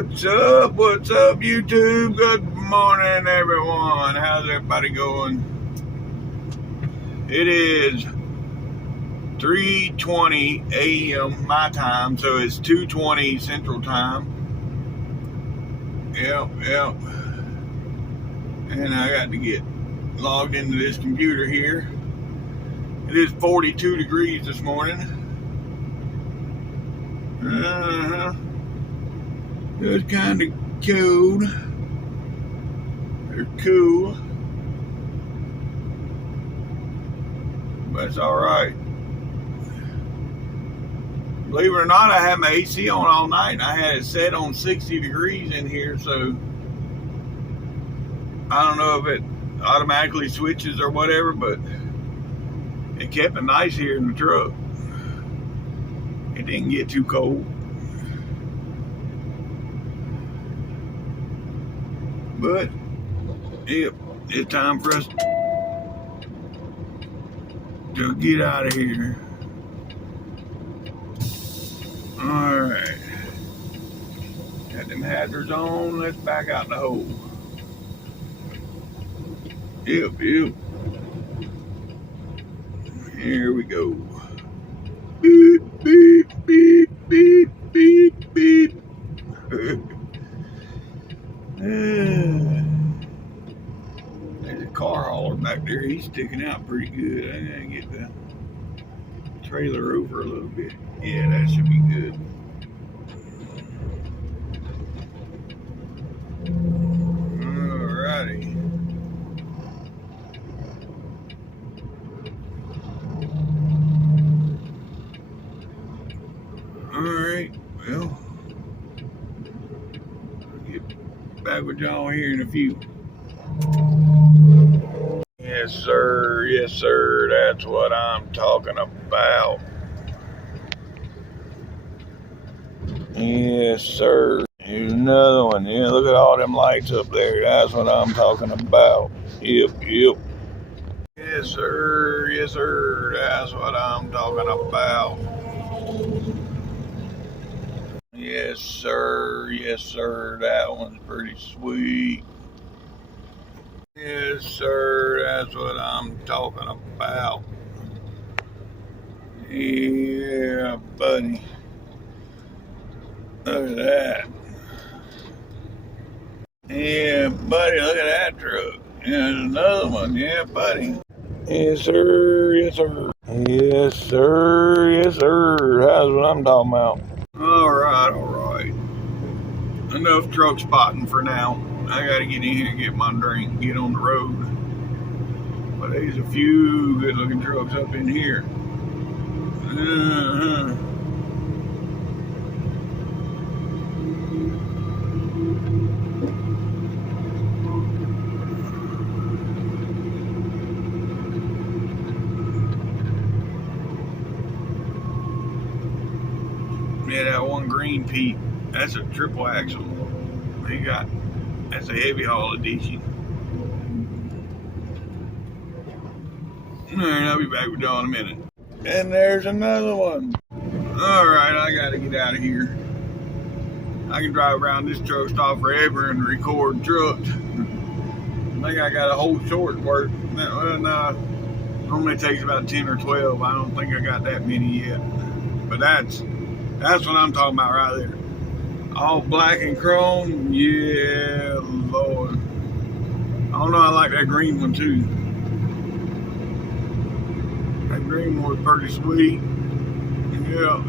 What's up? What's up, YouTube? Good morning, everyone. How's everybody going? It is 3:20 a.m. my time, so it's 2:20 Central Time. Yep. And I got to get logged into this computer here. It is 42 degrees this morning. It's kind of cold. They're cool. But it's alright. Believe it or not, I had my AC on all night and I had it set on 60 degrees in here, so I don't know if it automatically switches or whatever, but it kept it nice here in the truck. It didn't get too cold. But, yep, it's time for us to get out of here. Alright. Got them hazards on. Let's back out the hole. Yep. Here we go. Beep, beep, beep, beep, beep, beep. There's a car hauler back there. He's sticking out pretty good. I gotta get the trailer over a little bit. Yeah, that should be good. Alrighty. Alright, well, I'll get back with y'all here in a few. Yes, sir, that's what I'm talking about. Yes, sir. Here's another one. Yeah, look at all them lights up there. That's what I'm talking about. Yep. Yes, sir, that's what I'm talking about. Yes, sir, that one's pretty sweet. Yes, sir, that's what I'm talking about. Yeah, buddy. Look at that. Yeah, buddy, look at that truck. Yeah, there's another one. Yeah, buddy. Yes, sir. Yes, sir. That's what I'm talking about. All right. Enough truck spotting for now. I gotta get in here and get my drink, get on the road. But there's a few good looking trucks up in here. Yeah, that one green Pete, that's a triple axle. That's a heavy haul edition. Alright, I'll be back with y'all in a minute. And there's another one. Alright, I gotta get out of here. I can drive around this truck stop forever and record trucks. I think I got a whole short worth. Well, no, normally it takes about 10 or 12. I don't think I got that many yet. But that's what I'm talking about right there. All black and chrome. Yeah, Lord. I don't know, I like that green one too. That green one was pretty sweet. Yep.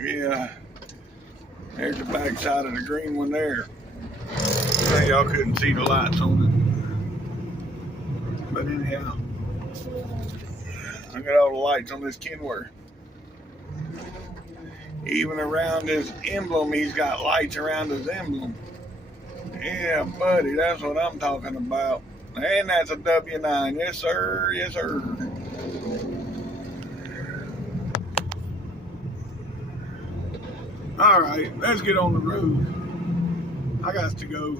Yeah. There's the back side of the green one there. I think y'all couldn't see the lights on it. But anyhow, I got all the lights on this Kenworth. Even around his emblem, he's got lights around his emblem. Yeah, buddy, that's what I'm talking about. And that's a W9. Yes, sir. All right, let's get on the road. I got to go.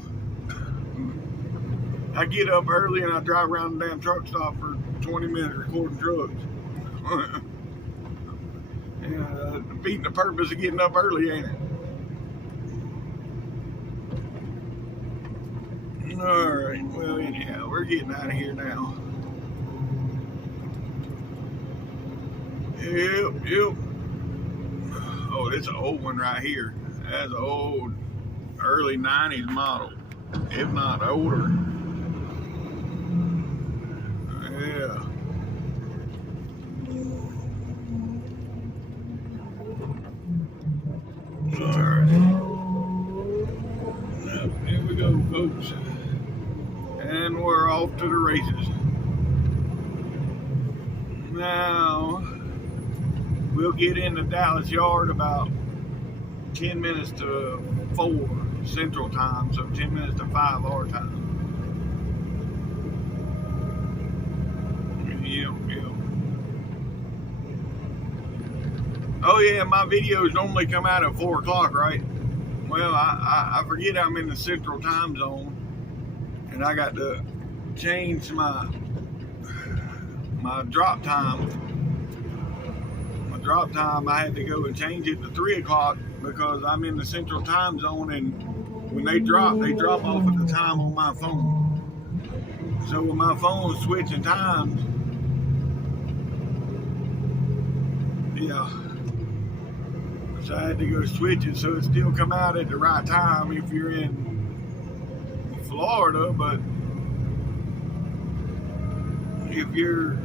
I get up early and I drive around the damn truck stop for 20 minutes recording trucks. Defeating the purpose of getting up early, ain't it? Alright, well anyhow, we're getting out of here now. Yep. Oh, it's an old one right here. That's an old, early 90s model, if not older. Yeah. Alright. Now, here we go, folks. And we're off to the races. Now, we'll get into Dallas Yard about 10 minutes to 4 Central Time, so 10 minutes to 5 our time. Yep. Oh yeah, my videos normally come out at 4 o'clock, right? Well, I forget I'm in the Central Time Zone, and I got to change my drop time. My drop time, I had to go and change it to 3 o'clock because I'm in the Central Time Zone, and when they drop off at the time on my phone. So when my phone's switching times, yeah. So I had to go switch it so it still come out at the right time if you're in Florida, but if you're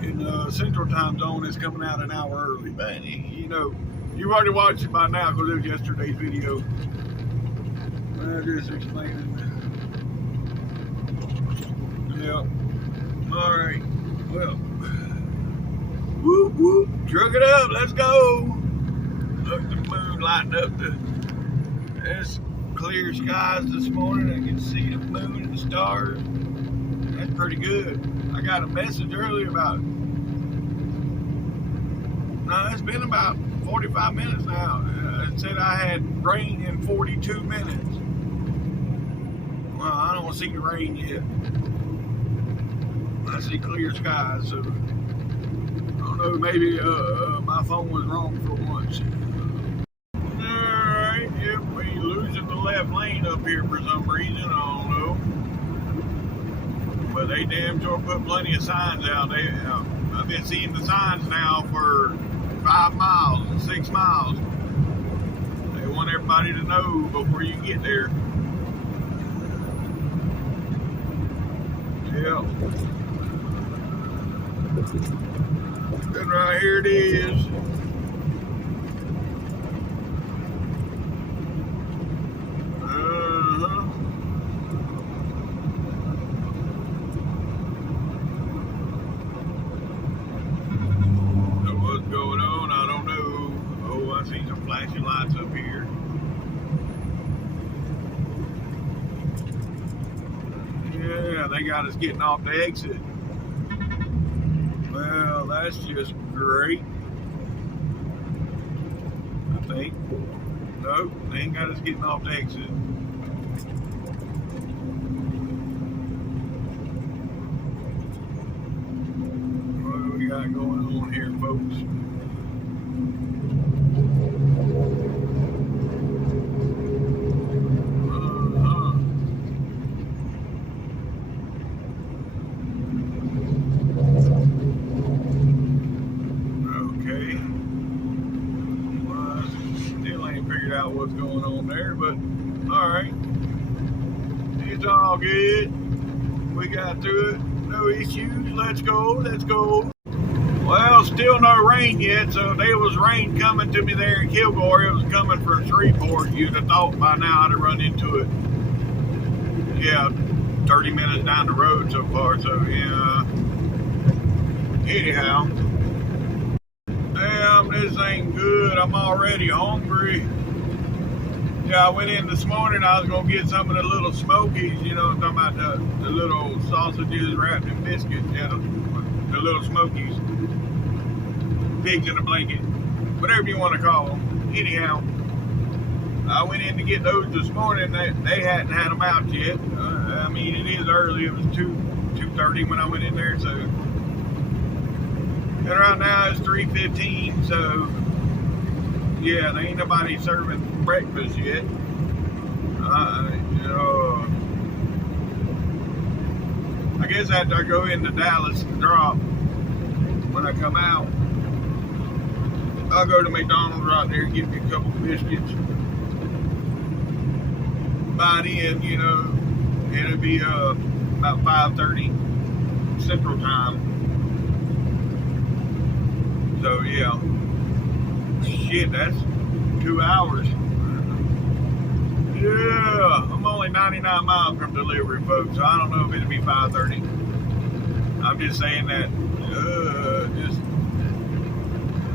in the Central Time Zone, it's coming out an hour early. But you know, you've already watched it by now because it was yesterday's video. I'm just explaining. Yep. All right. Well. Whoop whoop. Truck it up. Let's go. Look, the moon lighting up. It's clear skies this morning. I can see the moon and the stars. That's pretty good. I got a message earlier about it. No, it's been about 45 minutes now. It said I had rain in 42 minutes. Well, I don't see the rain yet. I see clear skies, so I don't know, maybe my phone was wrong for once. Alright, yep, we losing the left lane up here for some reason, I don't know. But they damn sure put plenty of signs out there. I've been seeing the signs now for 5 miles and 6 miles. They want everybody to know before you get there. Yep. And right here it is. What's going on? I don't know. Oh, I see some flashing lights up here. Yeah, they got us getting off the exit. Well, that's just great. I think. Nope, they ain't got us getting off the exit. What do we got going on here, folks? Out what's going on there, but all right, it's all good. We got through it, no issues. Let's go. Well, still no rain yet, so there was rain coming to me there in Kilgore. It was coming from Shreveport. You'd have thought by now I'd have run into it. Yeah, 30 minutes down the road so far, so yeah. Anyhow, damn, this ain't good. I'm already hungry. Yeah, I went in this morning. I was going to get some of the little smokies, you know, I'm talking about the little sausages wrapped in biscuits, yeah, the little smokies, pigs in a blanket, whatever you want to call them. Anyhow, I went in to get those this morning. They hadn't had them out yet. I mean, it is early. It was 2:30 when I went in there, so And right now it's 3:15, so yeah, there ain't nobody serving breakfast yet. You know, I guess after I go into Dallas and drop, when I come out, I'll go to McDonald's right there and get me a couple biscuits. By then, you know, it'll be about 5:30 Central Time. So yeah, shit, that's 2 hours. Yeah, I'm only 99 miles from delivery, folks, so I don't know if it'll be 5:30. I'm just saying that,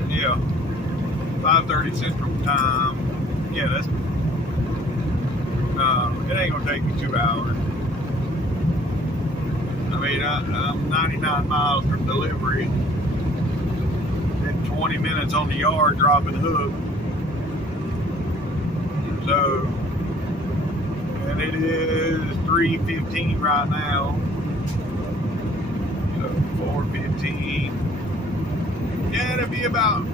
yeah, 5:30 Central Time. Yeah, that's, it ain't gonna take me 2 hours. I mean, I'm 99 miles from delivery. And 20 minutes on the yard dropping hook. So, and it is 3:15 right now. So 4:15. Yeah, it'll be about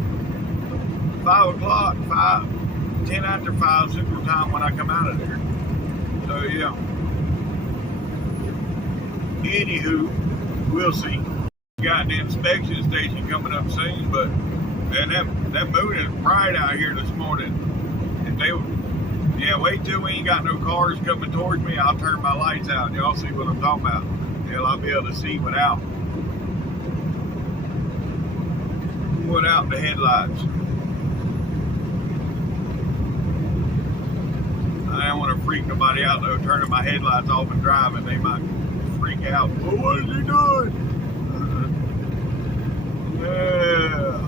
5 o'clock, 10 after 5 Central Time when I come out of there. So yeah. Anywho, we'll see. Got the inspection station coming up soon, but man, that moon is bright out here this morning. If they, yeah, wait till we ain't got no cars coming towards me, I'll turn my lights out. Y'all see what I'm talking about? Hell, I'll be able to see without the headlights. I don't want to freak nobody out though, turning my headlights off and driving. They might freak out. Oh, what is he doing? Yeah.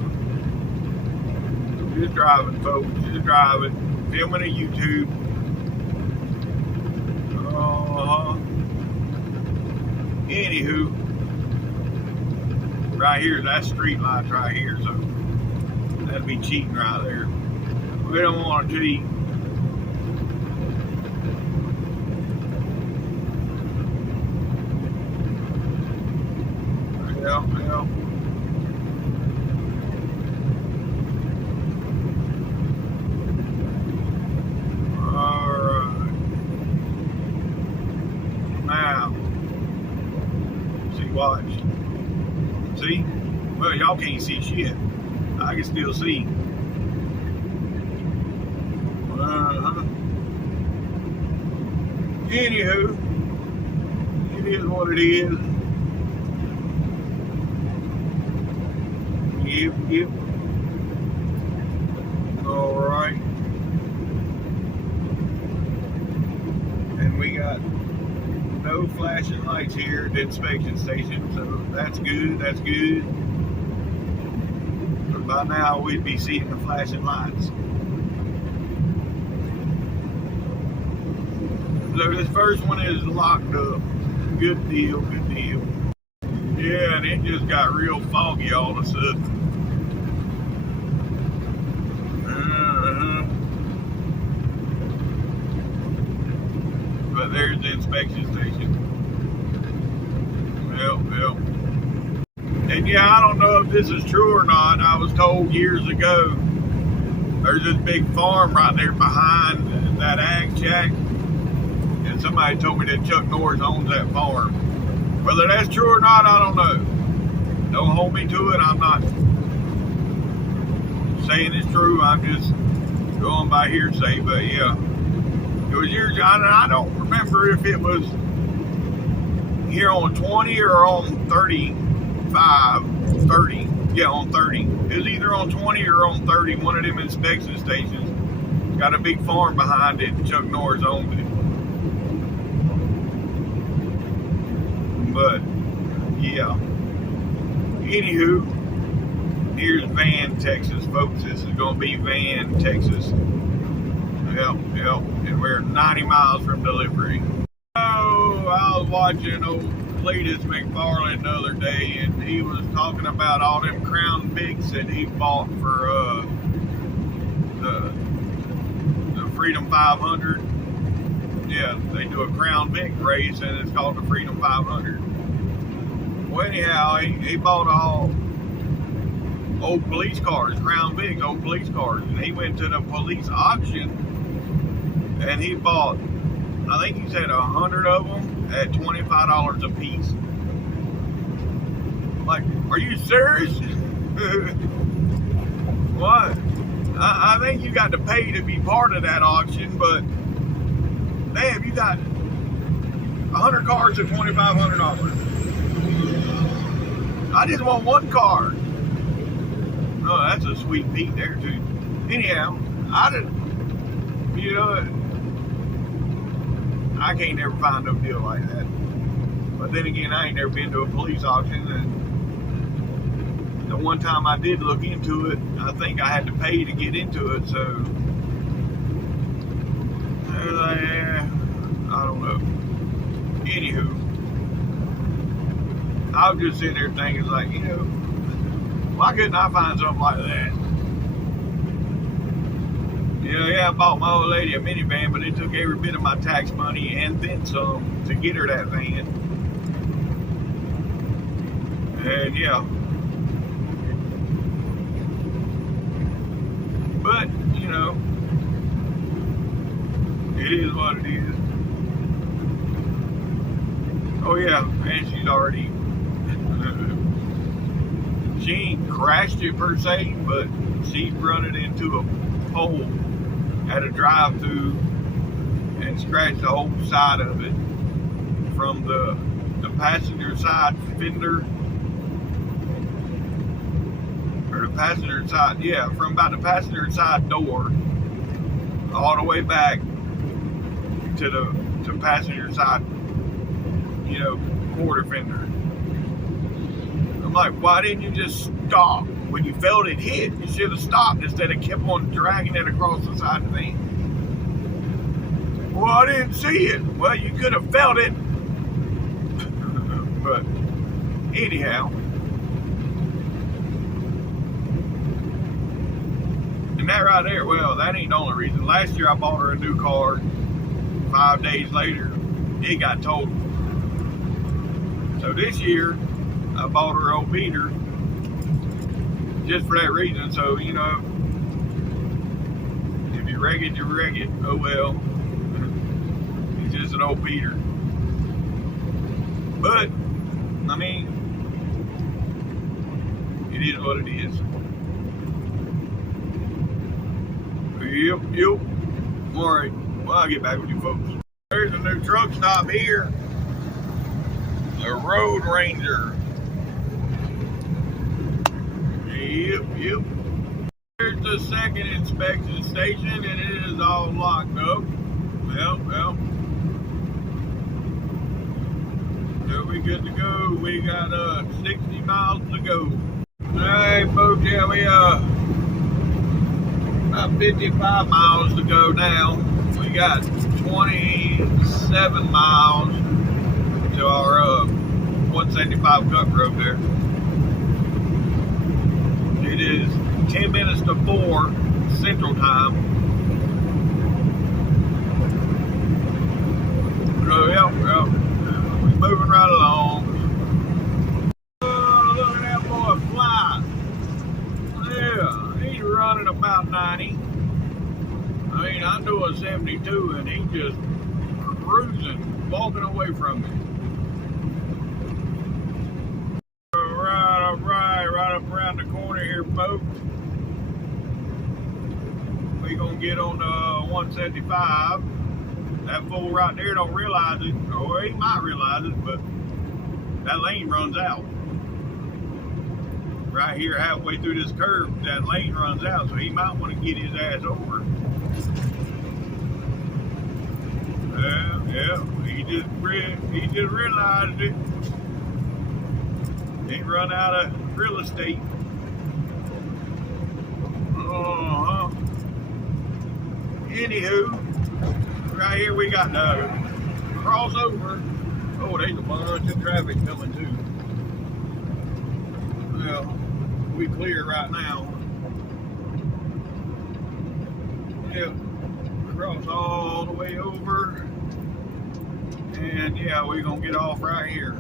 Just driving, folks. Just driving. Filming a YouTube. Anywho, right here, that's street lights right here, so that'd be cheating right there. We don't want to cheat. Yeah. Alright. Now, see, watch. See? Well, y'all can't see shit. I can still see. Anywho, it is what it is. Yep. Alright. And we got no flashing lights here at the inspection station, so that's good, But by now we'd be seeing the flashing lights. So this first one is locked up. Good deal. Yeah, and it just got real foggy all of a sudden. But there's the inspection station. Well. And yeah, I don't know if this is true or not. I was told years ago there's this big farm right there behind that ag shack. And somebody told me that Chuck Norris owns that farm. Whether that's true or not, I don't know. Don't hold me to it. I'm not saying it's true. I'm just going by hearsay. But yeah, it was years ago. I don't remember if it was here on 20 or on 35, 30. Yeah, on 30. It was either on 20 or on 30. One of them inspection stations. Got a big farm behind it. And Chuck Norris owns it. But yeah. Anywho, here's Van, Texas, folks. This is going to be Van, Texas. Yep. And we're 90 miles from delivery. Oh, I was watching old Cletus McFarland the other day, and he was talking about all them Crown Vics that he bought for the Freedom 500. Yeah, they do a Crown Vic race, and it's called the Freedom 500. Well, anyhow, he bought all old police cars, Crown Vic, old police cars. And he went to the police auction and he bought, I think he said 100 of them at $25 a piece. Like, are you serious? What? I think you got to pay to be part of that auction, but damn, you got 100 cars at $2,500. I just want one car. Oh, that's a sweet beat there too. Anyhow, I can't never find no deal like that. But then again, I ain't never been to a police auction, and the one time I did look into it, I think I had to pay to get into it, so I don't know. Anywho, I was just sitting there thinking, like, why couldn't I find something like that? Yeah, I bought my old lady a minivan, but it took every bit of my tax money and then some to get her that van. And yeah. But, it is what it is. Oh yeah, and she's already, she ain't crashed it per se, but she's run it into a pole at a drive-through and scratched the whole side of it from the passenger side fender, or the passenger side, yeah, from about the passenger side door all the way back to the passenger side, quarter fender. I'm like, why didn't you just stop? When you felt it hit, you should have stopped instead of kept on dragging it across the side of the van. Well, I didn't see it. Well, you could have felt it. But anyhow, and that right there, well, that ain't the only reason. Last year I bought her a new car. 5 days later, it got totaled. So this year, I bought her old beater just for that reason. So, if you wreck it, you wreck it. Oh well. It's just an old beater. But, I mean, it is what it is. Yep. Alright, well, I'll get back with you folks. There's a new truck stop here. The Road Ranger. Yep. Here's the second inspection station, and it is all locked up. Well. So we good to go. We got 60 miles to go. Alright, folks, yeah, we about 55 miles to go now. We got 27 miles to our 175 cut road there. It is 10 minutes to 4 Central Time. So, yeah, we're moving right along. Oh, look at that boy fly. Yeah, he's running about 90. I mean, I'm doing 72 and he's just cruising, walking away from me. All right, right up around the corner here, folks. We gonna get on the 175. That fool right there don't realize it, or he might realize it, but that lane runs out. Right here, halfway through this curve, that lane runs out, so he might want to get his ass over. Yeah, he just realized it. He run out of real estate. Anywho, right here we got the crossover. Oh, there's a bunch of traffic coming too. Well, we clear right now. Yep, cross all the way over. And yeah, we're gonna get off right here.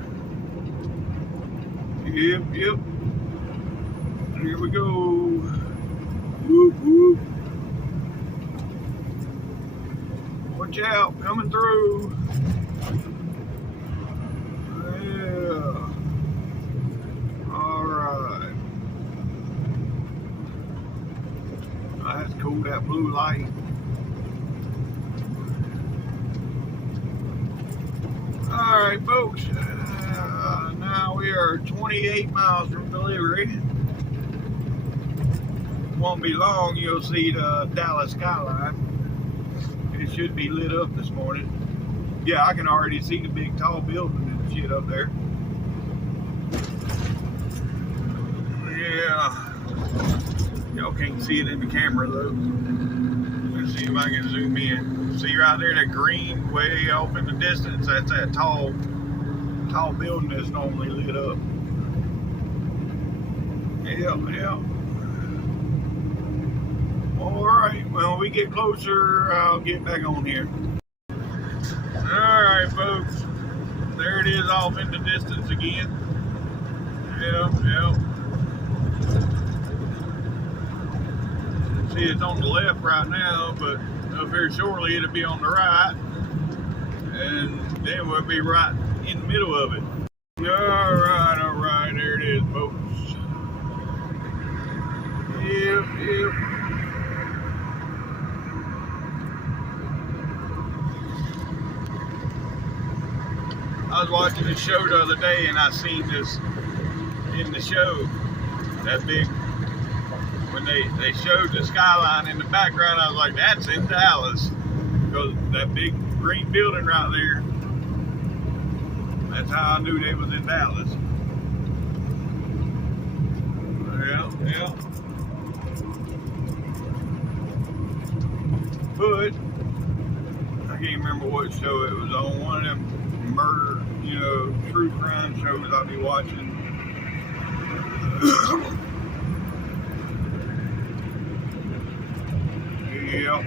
Yep. Here we go. Whoop, whoop. Watch out, coming through. Yeah. All right. That's cool, that blue light. All right, folks. Now we are 28 miles from delivery. Won't be long, you'll see the Dallas skyline. It should be lit up this morning. Yeah, I can already see the big tall building and shit up there. Yeah. Y'all can't see it in the camera though. Let's see if I can zoom in. See right there that green way off in the distance? That's that tall building that's normally lit up. Yeah. Alright, when we get closer, I'll get back on here. Alright, folks. There it is off in the distance again. Yeah. See, it's on the left right now, but up here shortly it'll be on the right. And then we'll be right in the middle of it. Alright, there it is, folks. Yep. I was watching the show the other day and I seen this in the show, that big, when they showed the skyline in the background, I was like, that's in Dallas. Because that big green building right there, that's how I knew they was in Dallas. Yeah. But I can't remember what show it was on. One of them murder, true crime shows I'll be watching. Yep.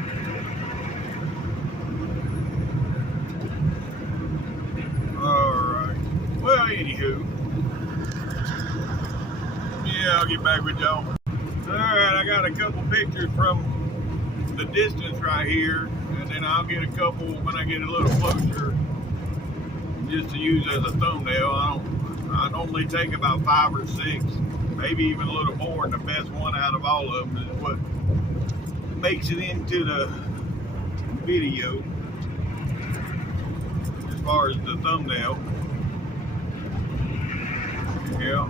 Alright. Well, anywho. Yeah, I'll get back with y'all. Alright, I got a couple pictures from the distance right here, and then I'll get a couple when I get a little closer, just to use as a thumbnail. I normally take about 5 or 6, maybe even a little more, and the best one out of all of them is what makes it into the video as far as the thumbnail. Yeah.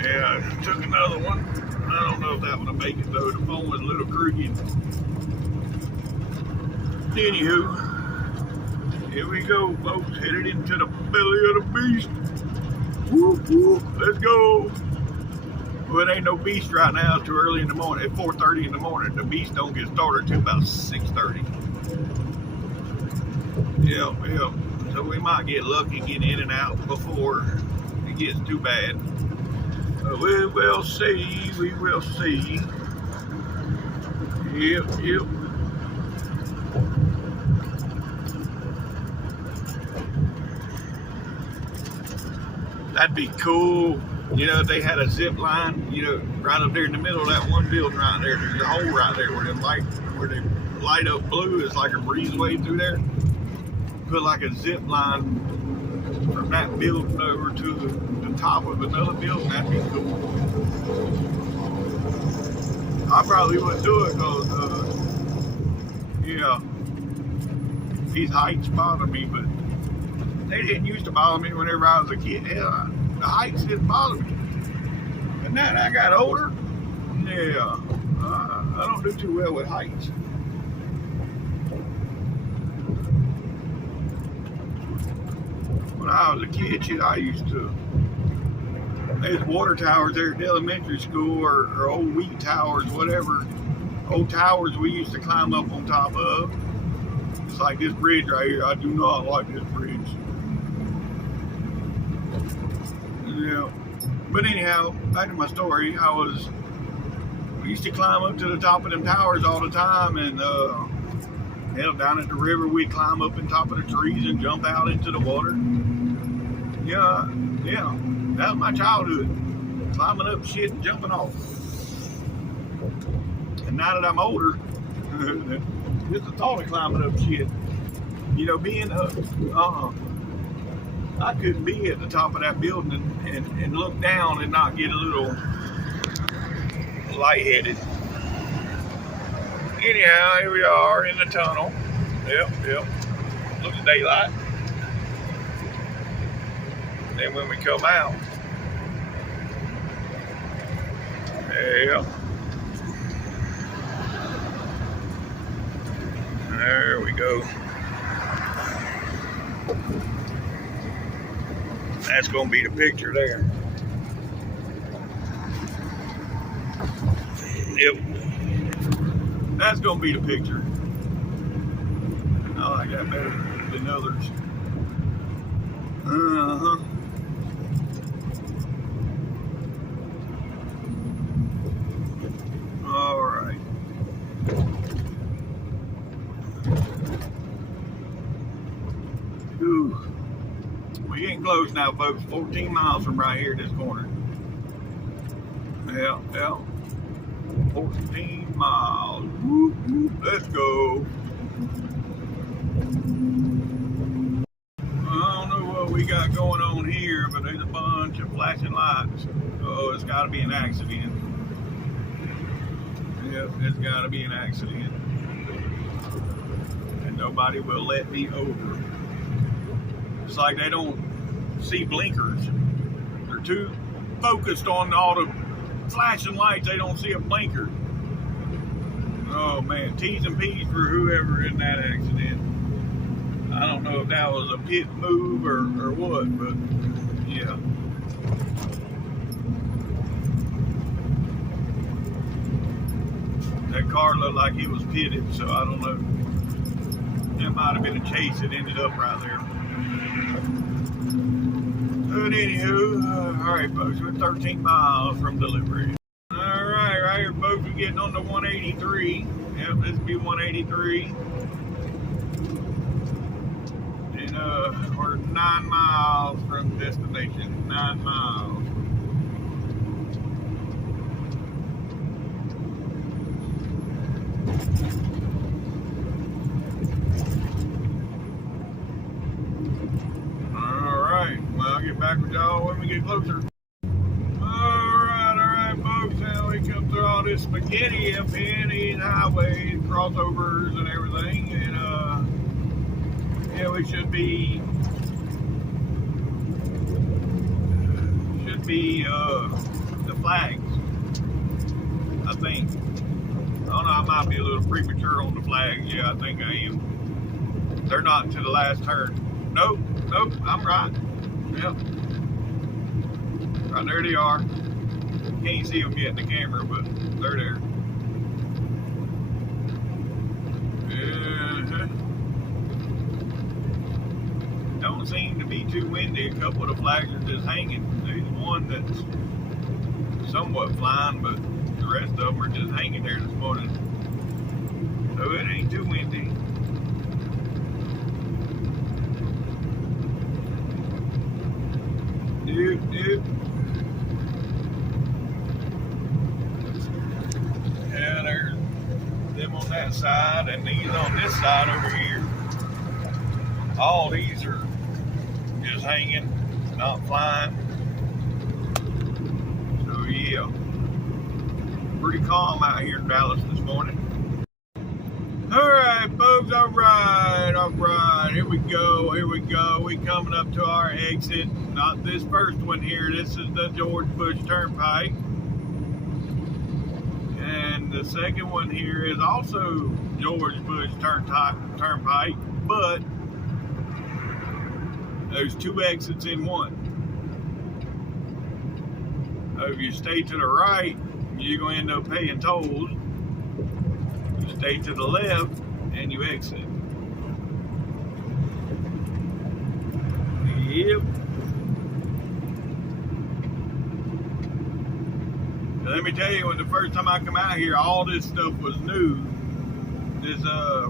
Yeah, I took another one. I don't know if that one will make it though. The phone was a little crooked. Anywho, here we go, folks. Headed into the belly of the beast. Whoop. Let's go. Well, it ain't no beast right now. It's too early in the morning. At 4:30 in the morning. The beast don't get started till about 6:30. Yeah. So we might get lucky, get in and out before it gets too bad. We will see. Yep. That'd be cool. They had a zip line, right up there in the middle of that one building right there. There's a hole right there where they light up blue. It's like a breezeway through there. Put like a zip line from that building over to the top of another building. That'd be cool. I probably wouldn't do it because, these heights bother me, but they didn't used to bother me whenever I was a kid. Hell, the heights didn't bother me. And now that I got older, I don't do too well with heights. When I was a kid, I used to, there's water towers there at the elementary school, or old wheat towers, whatever. Old towers we used to climb up on top of. It's like this bridge right here. I do not like this bridge. Yeah. But anyhow, back to my story. We used to climb up to the top of them towers all the time, and hell, down at the river, we'd climb up on top of the trees and jump out into the water. Yeah, that was my childhood, climbing up shit and jumping off. And now that I'm older, just the thought of climbing up shit, you know, being up, I couldn't be at the top of that building and look down and not get a little lightheaded. Anyhow, here we are in the tunnel. Yep. Look at daylight. Then when we come out, yeah. There we go. That's gonna be the picture there. Yep. That's gonna be the picture. I like that better than others. All right. Ooh. We're getting close now, folks. 14 miles from right here, this corner. Yeah. 14 miles. Whoop, whoop. Let's go. I don't know what we got going on here, but there's a bunch of flashing lights. Oh, it's got to be an accident. Yep, it's got to be an accident. And nobody will let me over. It's like they don't see blinkers. They're too focused on all the flashing lights, they don't see a blinker. Oh man, T's and P's for whoever in that accident. I don't know if that was a pit move or what, but yeah. That car looked like it was pitted, so I don't know. It might have been a chase that ended up right there. But anywho, all right, folks, we're 13 miles from delivery. All right, right here, folks, we're getting on to 183. Yep, this will be 183. And we're 9 miles from destination. 9 miles. I'll get back with y'all when we get closer. Alright, folks. Now we come through all this spaghetti up in these highways, crossovers and everything. And yeah, we should be the flags, I think. I don't know, I might be a little premature on the flags. Yeah, I think I am. They're not to the last turn. Nope, I'm right. Yep. Right there they are. Can't see them yet in the camera, but they're there. Don't seem to be too windy. A couple of the flags are just hanging. There's one that's somewhat flying, but the rest of them are just hanging there this morning. So it ain't too windy. Dude. Yeah, there's them on that side and these on this side over here. All these are just hanging, not flying. So yeah, pretty calm out here in Dallas this morning. Alright, folks, alright, here we go. We coming up to our exit. Not this first one here, this is the George Bush Turnpike. And the second one here is also George Bush Turnpike, but there's two exits in one. So if you stay to the right, you're going to end up paying tolls. You stay to the left, and you exit. Yep. Let me tell you, when the first time I come out here, all this stuff was new. This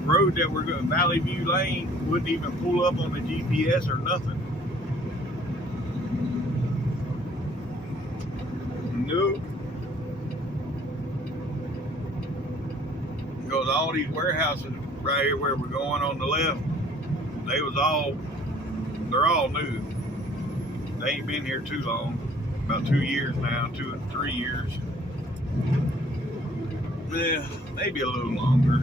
road that we're going, Valley View Lane, wouldn't even pull up on the GPS or nothing. Nope. Because all these warehouses right here where we're going on the left, they're all new. They ain't been here too long. About 2 years now, 2 or 3 years. Yeah, maybe a little longer.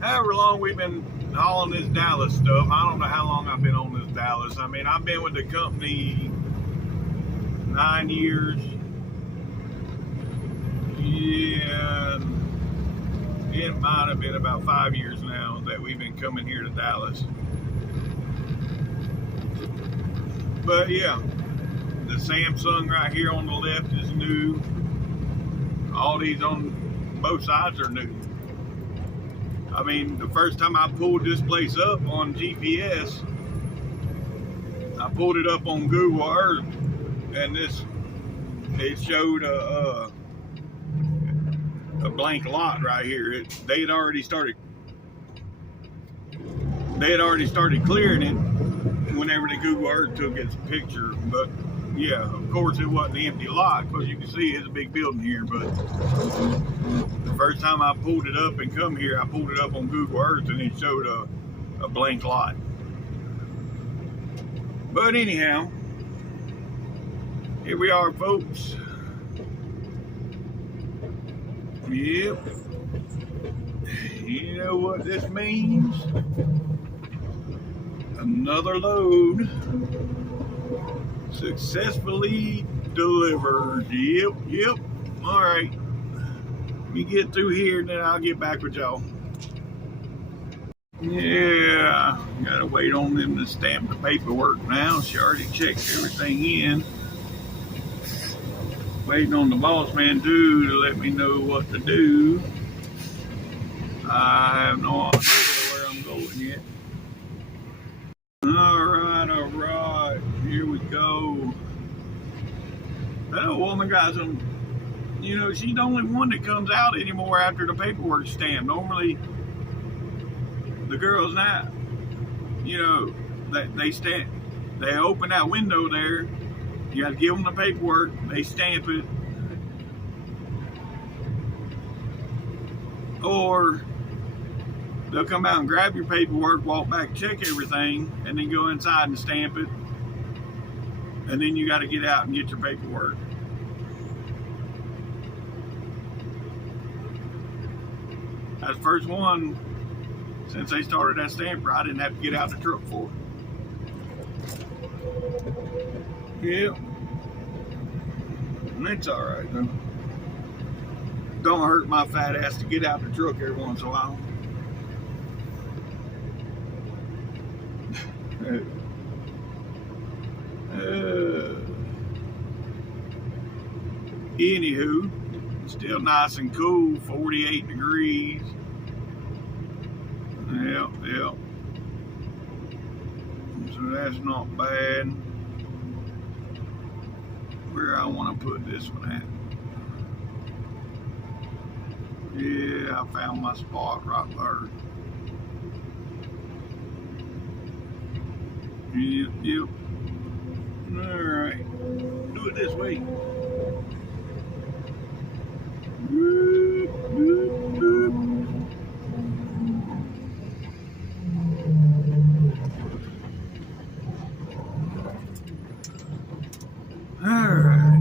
However long we've been hauling this Dallas stuff, I don't know how long I've been on this Dallas. I mean, I've been with the company 9 years. Yeah, it might have been about 5 years now that we've been coming here to Dallas. But yeah, the Samsung right here on the left is new. All these on both sides are new. I mean, the first time I pulled this place up on GPS, I pulled it up on Google Earth, and it showed a blank lot right here. They had already started clearing it whenever the Google Earth took its picture. But yeah, of course it wasn't an empty lot, because you can see it's a big building here. But the first time I pulled it up and come here, I pulled it up on Google Earth and it showed a blank lot. But anyhow, here we are, folks. Yep. You know what this means? Another load successfully delivered. Yep. All right. Let me get through here and then I'll get back with y'all. Yeah, gotta wait on them to stamp the paperwork now. She already checked everything in. Waiting on the boss man too to let me know what to do. I have no idea where I'm going yet. All right. Here we go. That old woman got some, she's the only one that comes out anymore after the paperwork's stamped. Normally, the girls now, they open that window there. You got to give them the paperwork. They stamp it. Or they'll come out and grab your paperwork, walk back, check everything, and then go inside and stamp it. And then you got to get out and get your paperwork. That's the first one since they started that stamper I didn't have to get out the truck for. Yep. And it's all right though. Don't hurt my fat ass to get out the truck every once in a while. Anywho, still nice and cool, 48 degrees. Yep. So that's not bad. Where I want to put this one at. Yeah, I found my spot right there. Yep. Alright. Do it this way. Alright.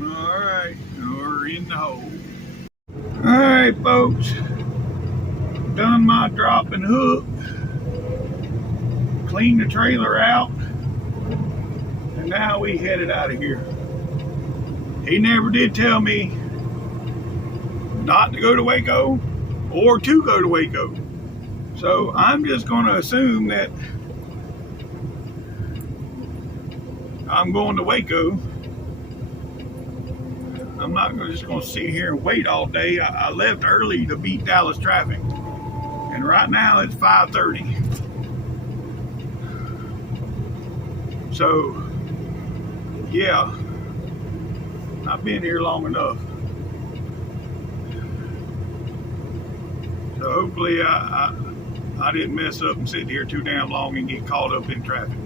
Alright, we're in the hole. Alright, folks. Done my drop and hook. Cleaned the trailer out. And now we headed out of here. He never did tell me not to go to Waco or to go to Waco. So I'm just going to assume that I'm going to Waco. I'm not just going to sit here and wait all day. I left early to beat Dallas traffic, and right now it's 5:30. So yeah, I've been here long enough. So hopefully I didn't mess up and sit here too damn long and get caught up in traffic.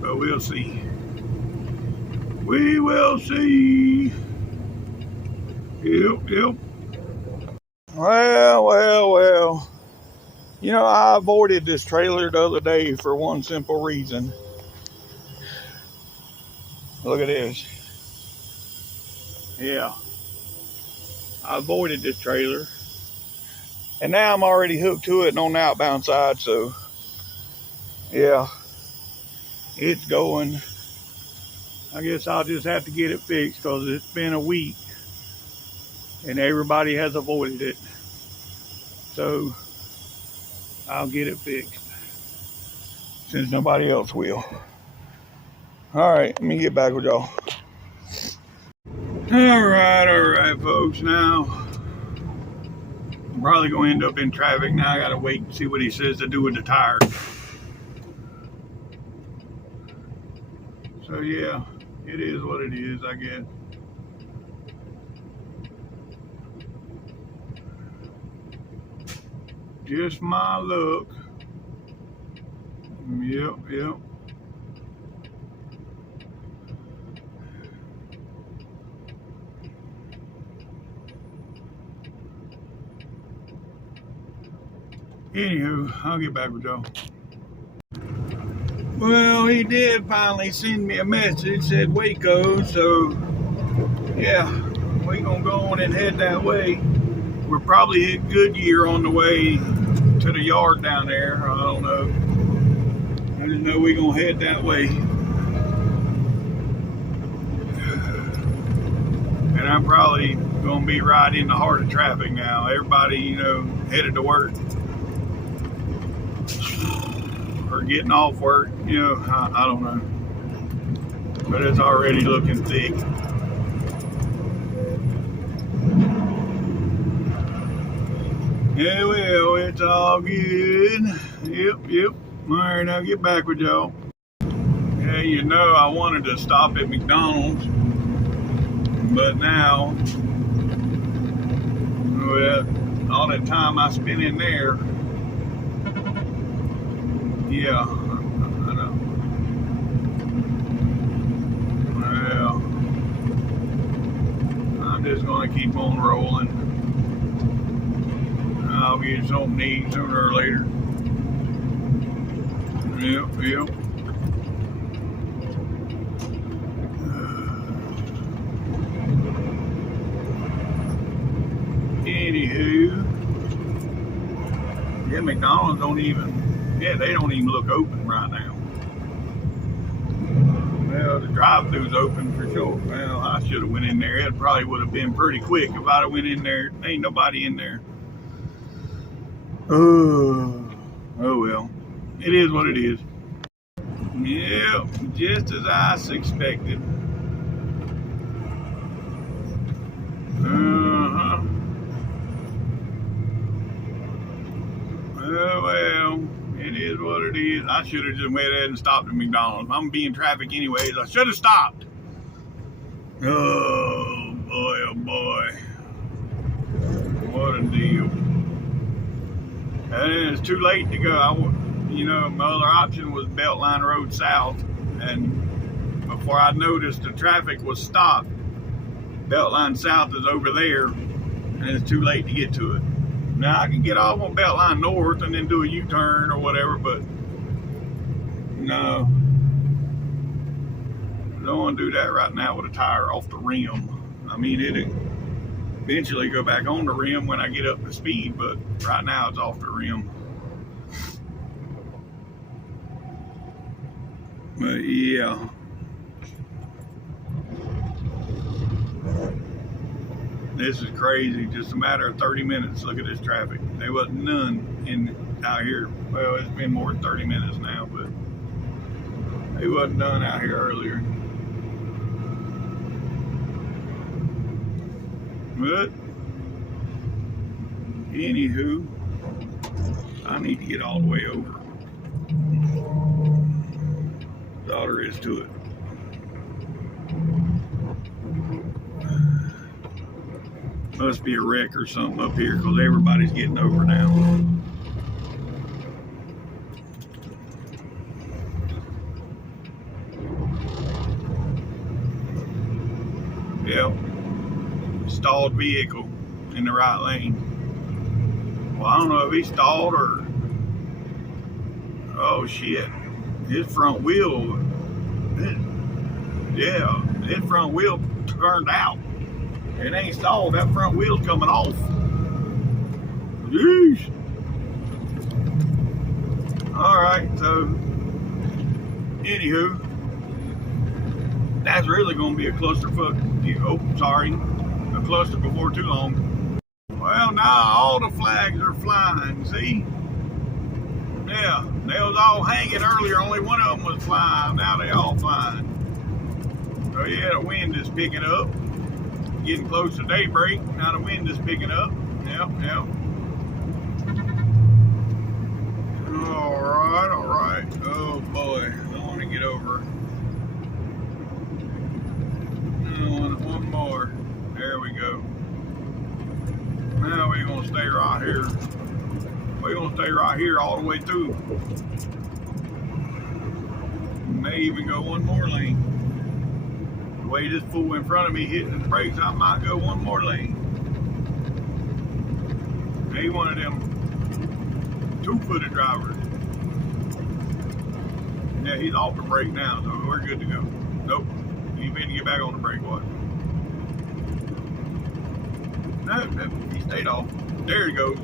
But we'll see. We will see. Yep. Well. You know, I avoided this trailer the other day for one simple reason. Look at this. Yeah. I avoided this trailer. And now I'm already hooked to it and on the outbound side, so yeah. It's going. I guess I'll just have to get it fixed because it's been a week and everybody has avoided it. So I'll get it fixed since nobody else will. All right, let me get back with y'all. All right, folks. Now, I'm probably going to end up in traffic. Now I got to wait and see what he says to do with the tires. So yeah, it is what it is, I guess. Just my luck. Yep. Anywho, I'll get back with y'all. Well, he did finally send me a message, said Waco, so yeah, we gonna go on and head that way. We're probably hit Goodyear on the way to the yard down there. I don't know. I just know we gonna head that way. And I'm probably gonna be right in the heart of traffic now. Everybody, you know, headed to work or getting off work, you know, I don't know. But it's already looking thick. Yeah, well, it's all good. Yep. All right, I'll get back with y'all. Yeah, you know, I wanted to stop at McDonald's, but now, well, all that time I spent in there, yeah, I know. Well, I'm just gonna keep on rolling. I'll get something to eat sooner or later. Yep. Anywho, yeah, McDonald's they don't even look open right now. Well, the drive-thru's open for sure. Well, I should have went in there. It probably would have been pretty quick if I'd have went in there. Ain't nobody in there. Oh well. It is what it is. Yep, just as I suspected. Well, it is what it is. I should have just went ahead and stopped at McDonald's. I'm being traffic anyways. I should have stopped. Oh boy. What a deal. And it's too late to go. You know, my other option was Beltline Road South. And before I noticed the traffic was stopped, Beltline South is over there. And it's too late to get to it. Now I can get off on Beltline North and then do a U-turn or whatever, but no. I don't want to do that right now with a tire off the rim. I mean, it'll eventually go back on the rim when I get up to speed, but right now it's off the rim. But yeah. This is crazy. Just a matter of 30 minutes. Look at this traffic. There wasn't none out here. Well, it's been more than 30 minutes now, but it wasn't none out here earlier. But anywho, I need to get all the way over. That's all there is to it. Must be a wreck or something up here because everybody's getting over now. Yep. Stalled vehicle in the right lane. Well, I don't know if he stalled or... Oh, shit. His front wheel... his front wheel turned out. It ain't stalled. That front wheel's coming off. Yeesh. Alright, so... Anywho... That's really going to be a clusterfuck. Oh, sorry. A cluster before too long. Well, now all the flags are flying, see? Yeah, they was all hanging earlier. Only one of them was flying. Now they all flying. So yeah, the wind is picking up. Getting close to daybreak. Now the wind is picking up. Yep. Alright. Oh boy, I want to get over. One more. There we go. Now we're going to stay right here. We're going to stay right here all the way through. May even go one more lane. The way this fool in front of me hitting the brakes, I might go one more lane. Maybe one of them two-footed drivers. Yeah, he's off the brake now, so we're good to go. Nope. You better get back on the brake, what? No, he stayed off. There he goes.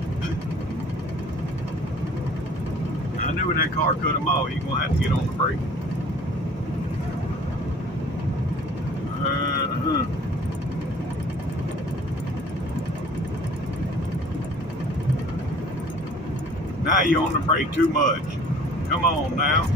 I knew when that car cut him off, he's going to have to get on the brake. Now you're on the brake too much. Come on now.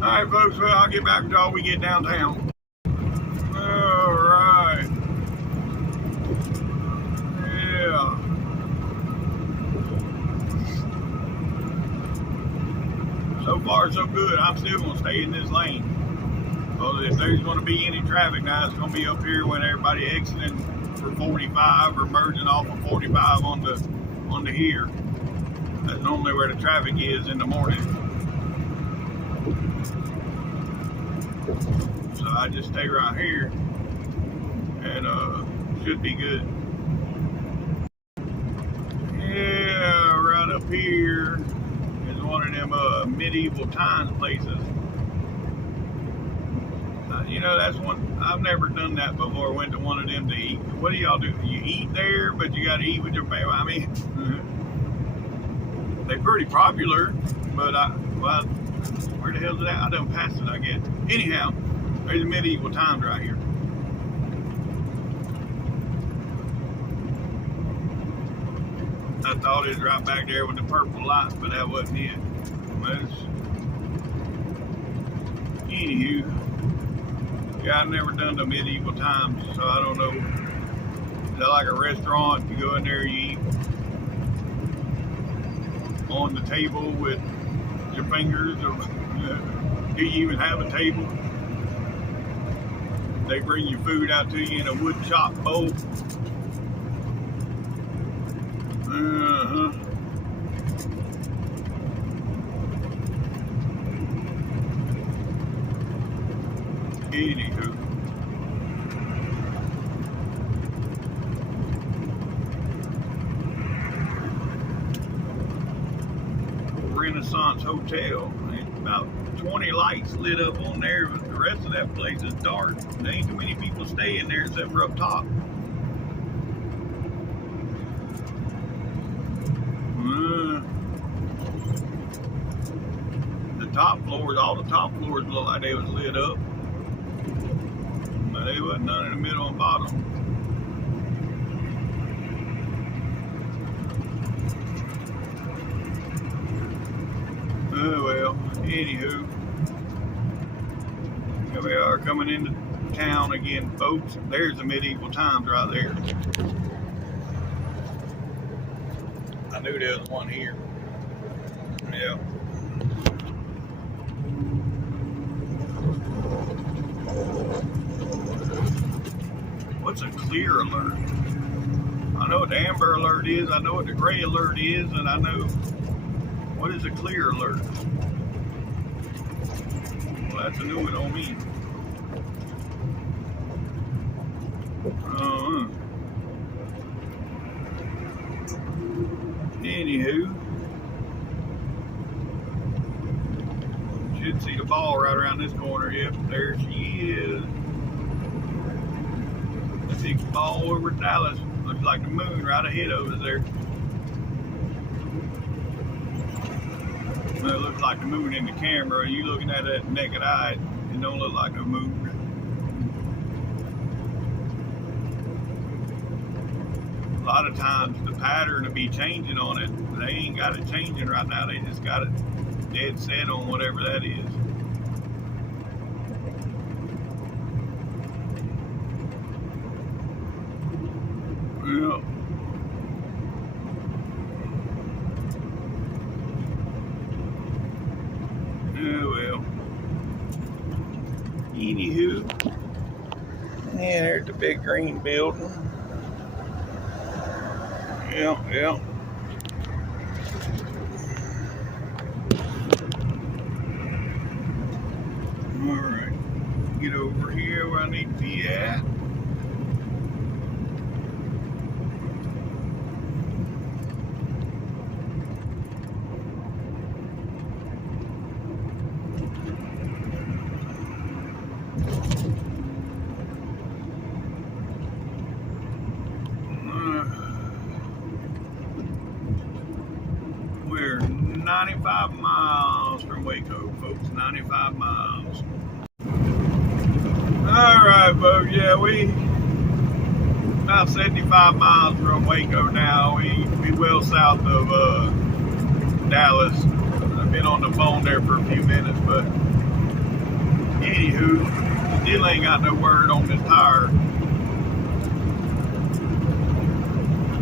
Alright folks, well I'll get back to y'all when we get downtown. Alright. Yeah. So far so good. I'm still going to stay in this lane. Because if there's going to be any traffic now, it's going to be up here when everybody exiting for 45 or merging off of 45 onto here. That's normally where the traffic is in the morning. So I just stay right here and should be good. Yeah, right up here is one of them medieval times places. You know, that's one, I've never done that before, went to one of them to eat. What do y'all do? You eat there, but you gotta eat with your family. I mean, they're pretty popular, but well, where the hell is that? I done passed it, I guess. Anyhow, there's medieval times right here. I thought it was right back there with the purple lights, but that wasn't it. Anywho, yeah, I've never done the medieval times, so I don't know. Is that like a restaurant? You go in there, you eat on the table with your fingers, or do you even have a table? They bring your food out to you in a wood chop bowl. Anywho. Renaissance Hotel. About 20 lights lit up on there, but the rest of that place is dark. There ain't too many people staying there except for up top. top floors, all the top floors looked like they was lit up. But there wasn't none in the middle and bottom. Oh well, anywho. Here we are coming into town again, folks. There's the medieval times right there. I knew there was one here. Yeah. What's a clear alert? I know what the amber alert is, I know what the gray alert is, and I know what is a clear alert. Well, that's a new one on me. Anywho, should see the ball right around this corner. Yep, there she is. The big ball over Dallas. Looks like the moon right ahead of us there. Well, it looks like the moon in the camera. You looking at it naked eye, it don't look like a moon. A lot of times the pattern will be changing on it. They ain't got it changing right now. They just got it dead set on whatever that is. Well, oh well. Anywho, yeah, there's the big green building. Yeah. Alright. Get over here where I need to be at. We're 95 miles from Waco, folks. 95 miles. Alright, folks. Yeah, we about 75 miles from Waco now. We well south of Dallas. I've been on the phone there for a few minutes, but anywho, still ain't got no word on this tire.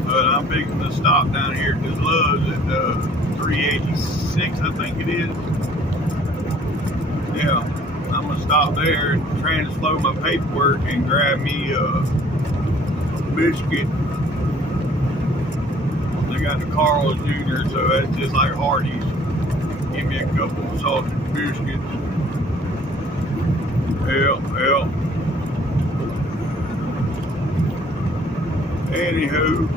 But I'm fixing to stop down here at this Love's at 386, I think it is. Yeah, I'm gonna stop there and transflow my paperwork and grab me a biscuit. They got the Carl's Jr., so that's just like Hardee's. Give me a couple of sausage biscuits. Yeah. Anywho.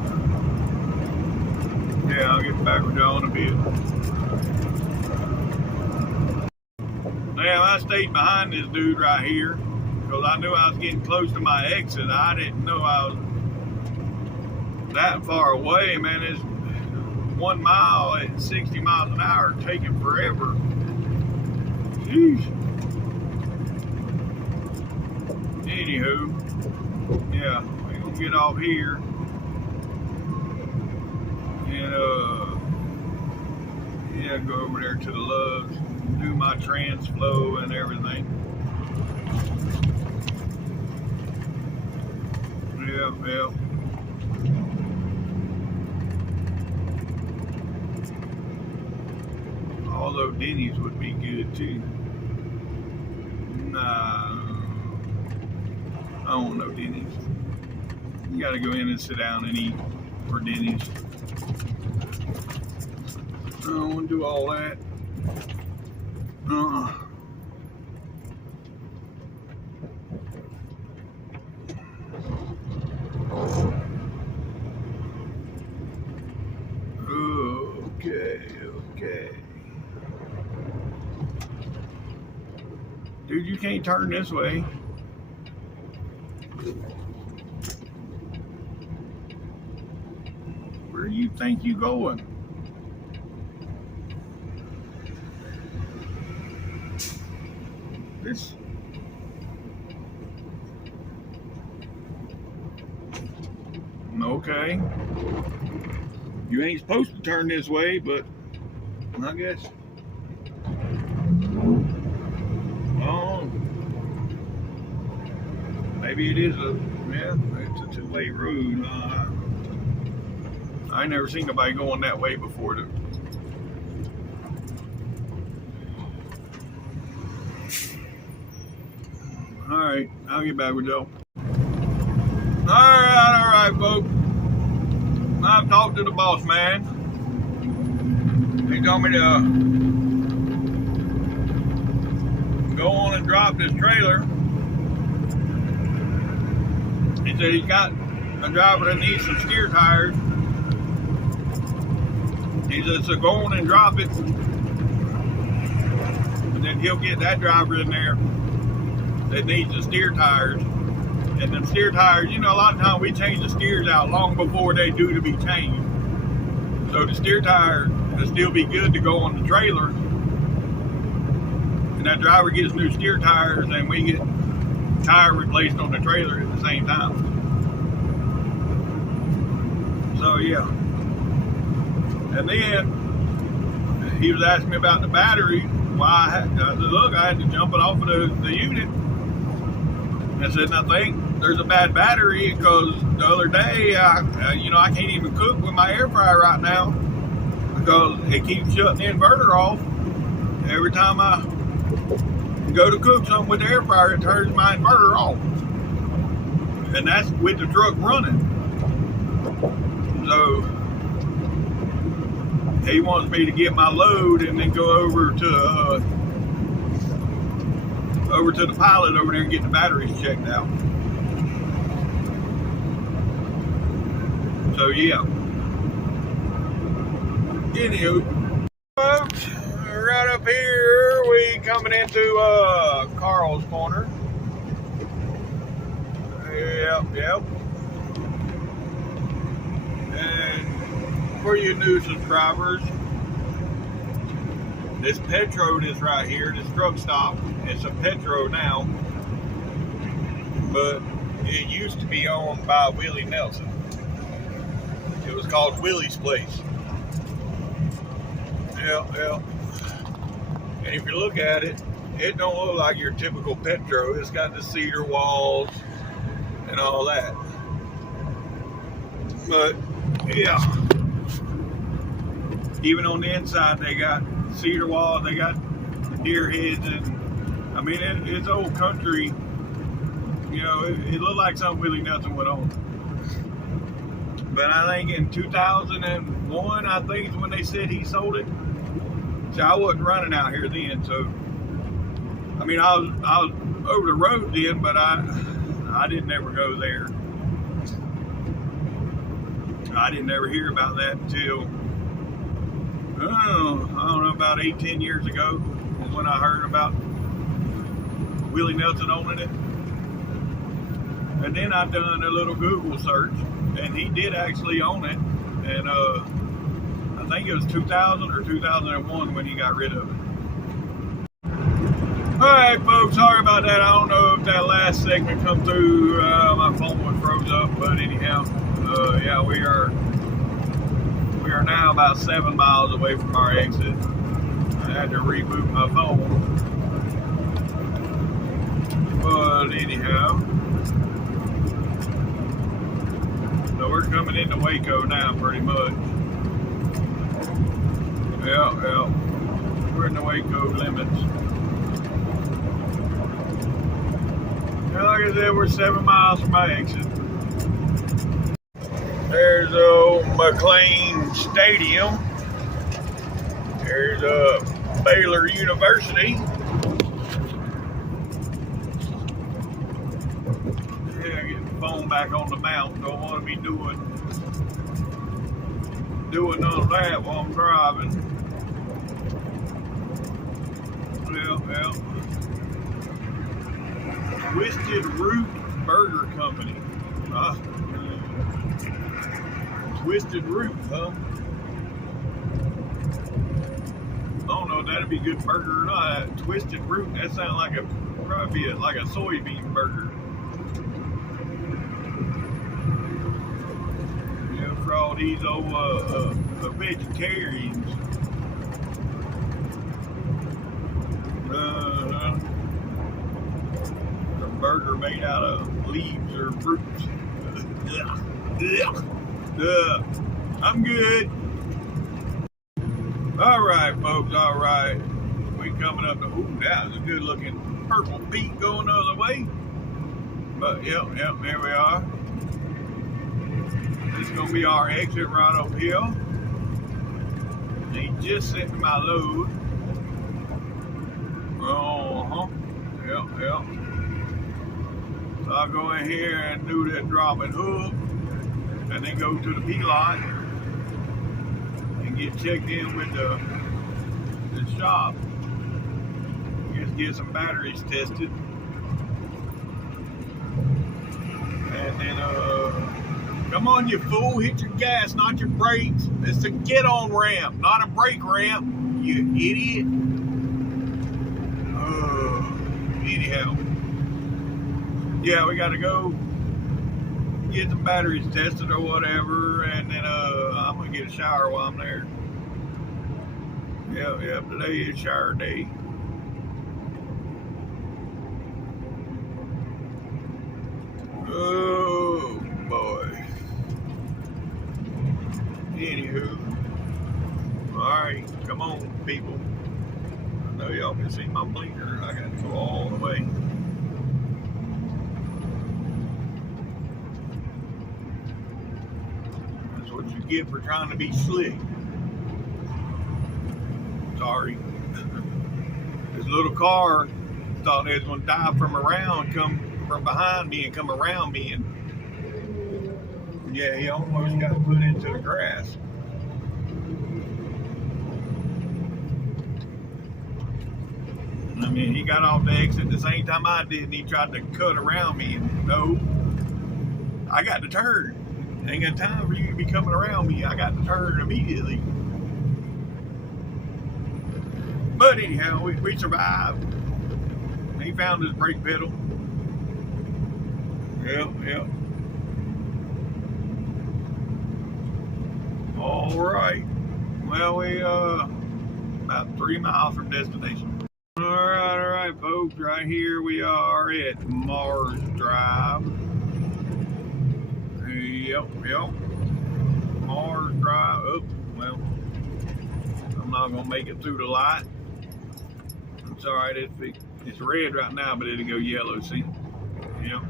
Yeah, I'll get back with y'all in a bit. Now, I stayed behind this dude right here because I knew I was getting close to my exit. I didn't know I was that far away, man. It's 1 mile at 60 miles an hour taking forever. Jeez. Anywho, yeah, we're gonna get off here. And yeah, go over there to the Love's, do my transflow and everything. Yeah. Although Denny's would be good too. Nah, I don't want no Denny's. You gotta go in and sit down and eat for Denny's. I don't want to do all that. Okay. Dude, you can't turn this way. Where do you think you going? It's okay. You ain't supposed to turn this way, but I guess. Oh, maybe it is it's a two-way road. I ain't never seen nobody going that way before. All right, I'll get back with Joe. All right, folks. I've talked to the boss man. He told me to go on and drop this trailer. He said he's got a driver that needs some steer tires. He said, so go on and drop it. And then he'll get that driver in there that needs the steer tires. And them steer tires, you know, a lot of times we change the steers out long before they due to be changed. So the steer tire will still be good to go on the trailer. And that driver gets new steer tires and we get tire replaced on the trailer at the same time. So yeah. And then he was asking me about the battery. Why I said, look, I had to jump it off of the unit. I said, I think there's a bad battery because the other day, I can't even cook with my air fryer right now because it keeps shutting the inverter off. Every time I go to cook something with the air fryer, it turns my inverter off. And that's with the truck running. So he wants me to get my load and then go over to the pilot over there and get the batteries checked out. So yeah. Anywho, folks, right up here we coming into Carl's Corner. Yep. And for you new subscribers, this Petro is right here, this truck stop. It's a Petro now, but it used to be owned by Willie Nelson. It was called Willie's Place. Yeah. And if you look at it, it don't look like your typical Petro. It's got the cedar walls and all that. But yeah, even on the inside they got cedar walls, they got deer heads, and I mean it's old country. You know, it looked like something Willie Nelson would own. But I think in 2001, I think is when they said he sold it. So I wasn't running out here then, so I mean I was over the road then, but I didn't ever go there. I didn't ever hear about that until I don't know, about 8-10 years ago is when I heard about Willie Nelson owning it. And then I done a little Google search, and he did actually own it. And I think it was 2000 or 2001 when he got rid of it. Alright folks, sorry about that. I don't know if that last segment come through. My phone was froze up, but anyhow, yeah, we are now about 7 miles away from our exit. I had to reboot my phone. But anyhow, so we're coming into Waco now pretty much. Yeah. We're in the Waco limits. And like I said, we're 7 miles from my exit. There's old McLean Stadium. There's Baylor University. Yeah, get the phone back on the mount. Don't want to be doing none of that while I'm driving. Yeah. Twisted Root Burger Company. Twisted Root, huh? I don't know if that'd be a good burger or not. Twisted Root, that sounds like a Probably be like a soybean burger. You know, for all these old vegetarians. A burger made out of leaves or fruits. I'm good. All right, folks. All right. We coming up to, ooh, that was a good looking purple peak going the other way. But yep, there we are. This is gonna be our exit right up here. He just sent my load. Yep. So I'll go in here and do that drop and hook, and then go to the P-lot and get checked in with the shop. Just get some batteries tested. And then, come on, you fool, hit your gas, not your brakes. It's a get-on ramp, not a brake ramp, you idiot. Anyhow. Yeah, we gotta go get the batteries tested or whatever, and then, I'm gonna get a shower while I'm there. Yep, today is shower day. Oh boy. Anywho. Alright, come on, people. I know y'all can see my blinker. I got to go all the way. That's what you get for trying to be slick. Sorry. This little car thought it was going to dive from around, come from behind me and come around me, and yeah, he almost got put into the grass. I mean, he got off the exit at the same time I did, and he tried to cut around me, and no, I got to turn. Ain't got time for you to be coming around me. I got to turn immediately. But anyhow, we survived. He found his brake pedal. Yep. All right. Well, we about 3 miles from destination. All right, folks. Right here we are at Mars Drive. Yep. Mars Drive. Oh, well, I'm not gonna make it through the light. It's all right. It's red right now, but it'll go yellow. See? Yep.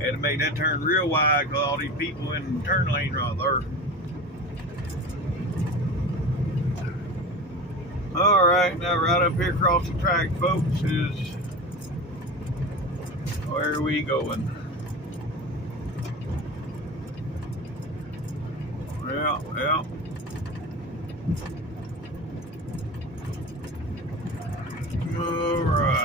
Had to make that turn real wide because all these people in the turn lane right there. All right, now right up here across the track, folks, is where are we going? Yeah. All right.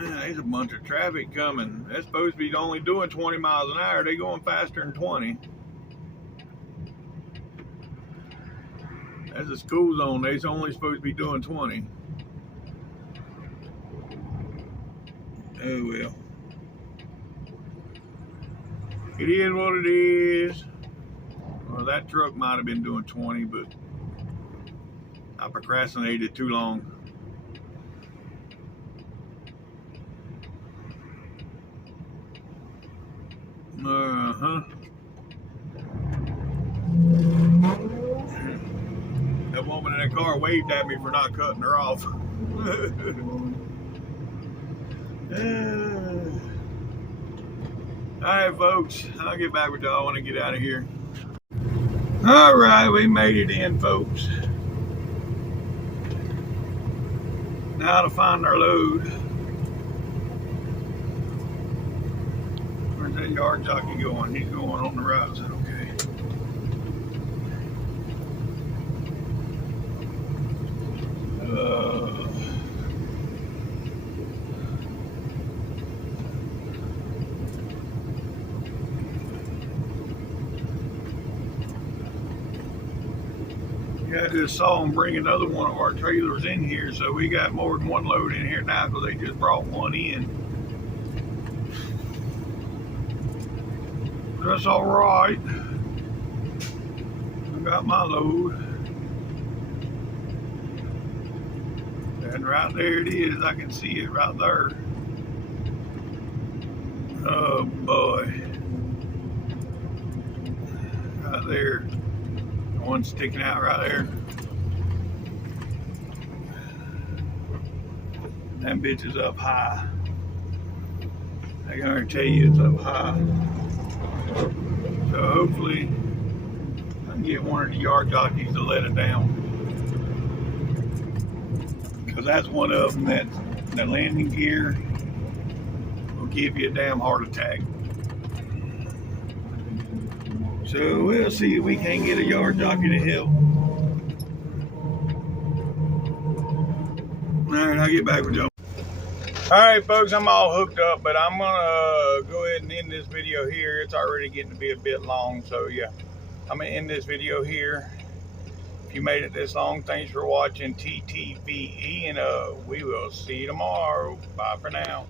There's a bunch of traffic coming. They're supposed to be only doing 20 miles an hour. They're going faster than 20. That's a school zone. They're only supposed to be doing 20. Oh well. It is what it is. Well, that truck might have been doing 20, but I procrastinated too long. That woman in that car waved at me for not cutting her off. Alright, folks, I'll get back with y'all when I get out of here. Alright, we made it in, folks. Now to find our load. Where's that yard jockey going? He's going on the right side, okay. I just saw them bring another one of our trailers in here, so we got more than one load in here now because they just brought one in. That's all right. I got my load. And right there it is. I can see it right there. Oh boy. Right there. One sticking out right there. That bitch is up high. I can already tell you it's up high. So hopefully I can get one of the yard jockeys to let it down. Because that's one of them that the landing gear will give you a damn heart attack. So we'll see if we can't get a yard jockey to help. Alright, I'll get back with y'all. Alright folks, I'm all hooked up, but I'm gonna go ahead and end this video here. It's already getting to be a bit long, so yeah. I'm gonna end this video here. If you made it this long, thanks for watching TTVE, and we will see you tomorrow. Bye for now.